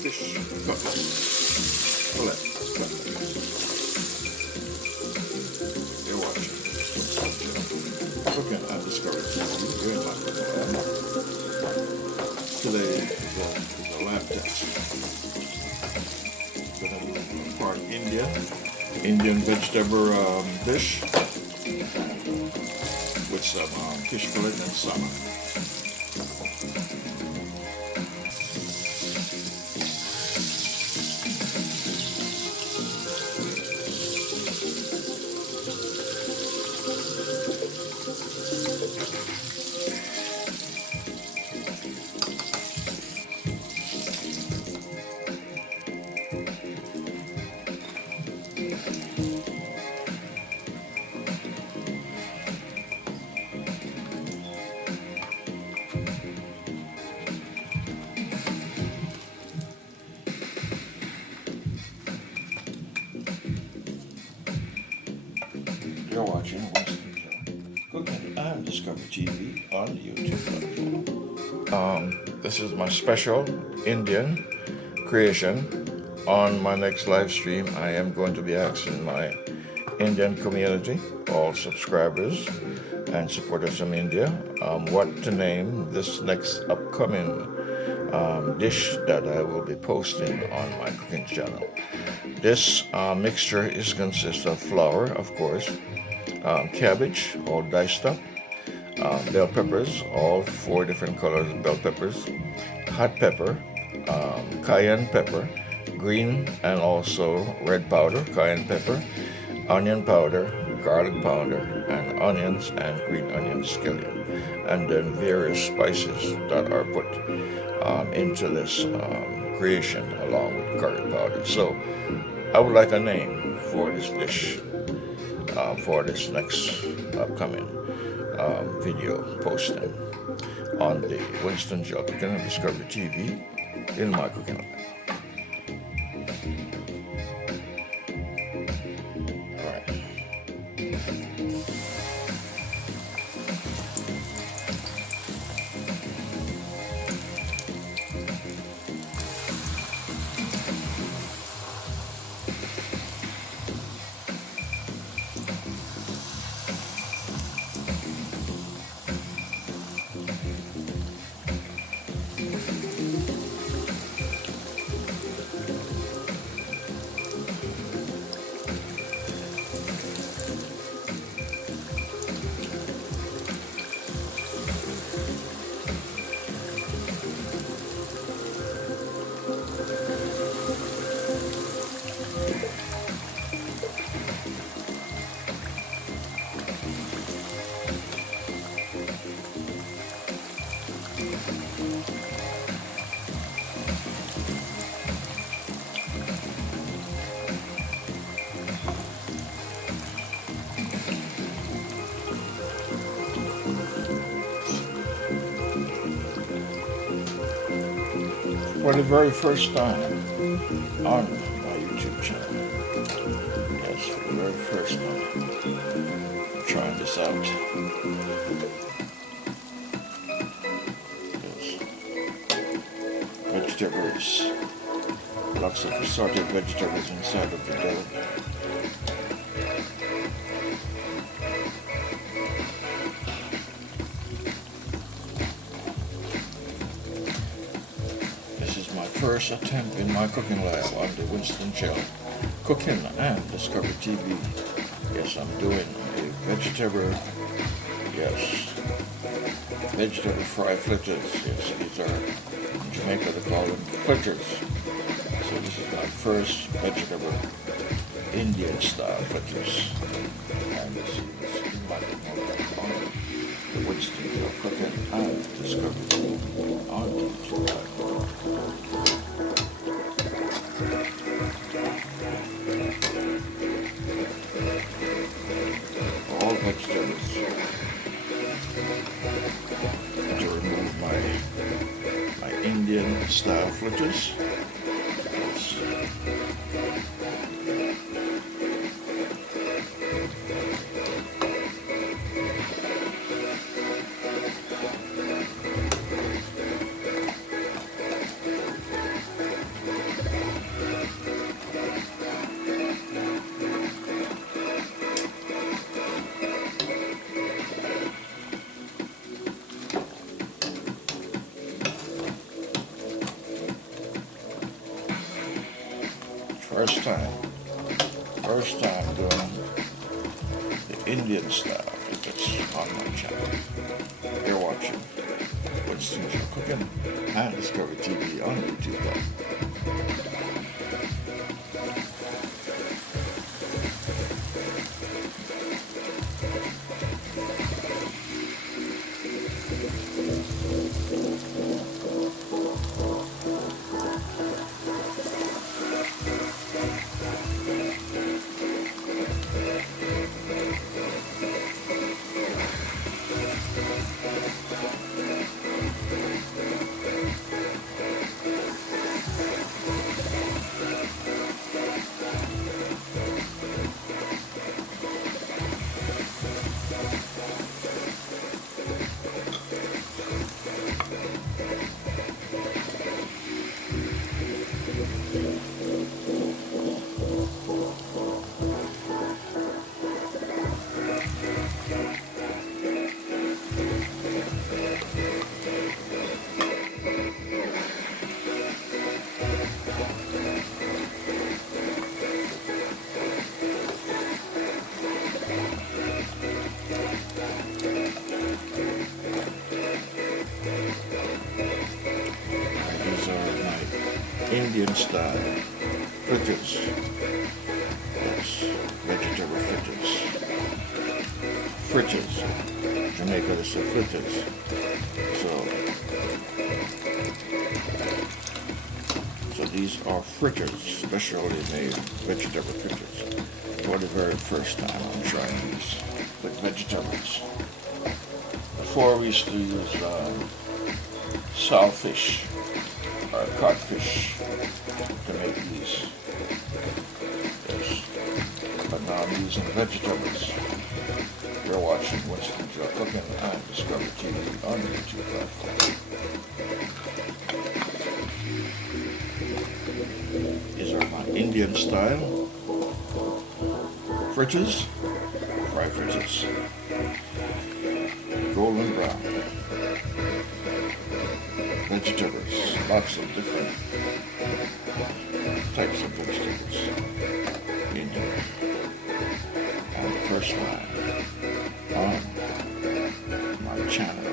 fish cutlet fillet. You're watching Cooking and Discovery TV. You're in my cooking lab. Today is a lab test. We're going to do part Indian vegetable dish with some fish fillet and salmon. You're watching Winston Cooking and Discovery TV on the YouTube platform. This is my special Indian creation. On my next live stream, I am going to be asking my Indian community, all subscribers and supporters from India, what to name this next upcoming dish that I will be posting on my cooking channel. This mixture is consists of flour, of course, cabbage, all diced up, bell peppers, all 4 different colors of bell peppers, hot pepper, cayenne pepper, green and also red powder, cayenne pepper, onion powder, garlic powder, and onions and green onion scallion, and then various spices that are put into this creation along with curry powder. So I would like a name for this dish for this next upcoming video posting on the Winston Cooking and Discovery TV in my cooking lab. For the very first time on my YouTube channel. Yes, for the very first time. I'm trying this out. Yes. Vegetables. Lots of assorted vegetables inside of the dough. First attempt in my cooking lab on the Winston channel, Cooking and Discovery TV. Yes, I'm doing a vegetable fried fritters. Yes, these are in Jamaica they call them fritters. So this is my first vegetable Indian style fritters. And this is my cooking lab on the Winston Cooking and Discovery TV on the YouTube platform. All vegetables to remove my Indian style fritters. first time doing the Indian style fritters on my channel. You're watching Winston Cooking and Discovery TV on YouTube. Indian style fritters. Yes, vegetable fritters. Fritters. Jamaica they say fritters. So these are fritters, specially made vegetable fritters. For the very first time I'm trying these with vegetables. Before we used to use saltfish or codfish to make these. Yes. But now I'm using vegetables. You're watching Winston Cooking and Discovery TV on the YouTube platform. These are my Indian style fritters, fried fritters, golden brown. Vegetables, lots of different types of vegetables in here. And the first one on my channel.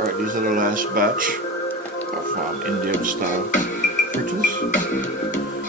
Alright, these are the last batch of Indian style fritters.